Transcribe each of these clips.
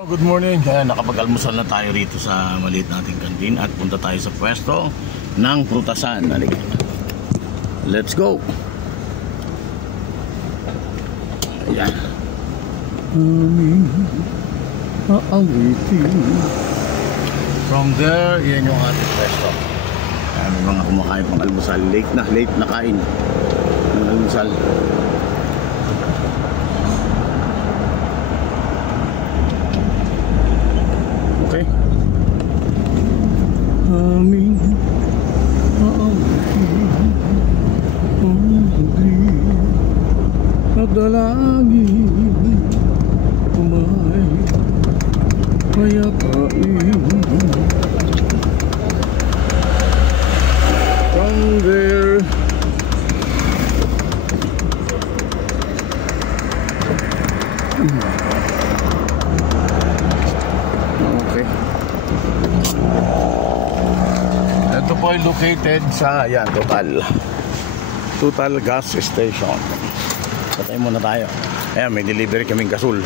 Good morning. Kaya nakapag-almusal na tayo rito sa maliit nating kantin at punta tayo sa pwesto ng prutasan. Halika. Let's go. Ayan. From there, yan yung ating pwesto. Ayan, may mga kumakain pang almusal. Late na kain ng almusal. Okay. Aming nagdalangin umay payapain from there. Okay. Ito po ay located sa Total gas station. Patay muna tayo. Ayan, may delivery kaming gasol.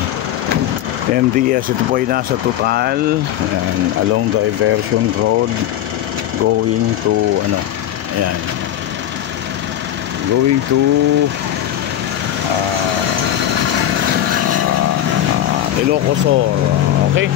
MDS, ito po ay nasa Total. Ayan, along the Diversion Road going to ayan, going to Ilocos Sur. Okay.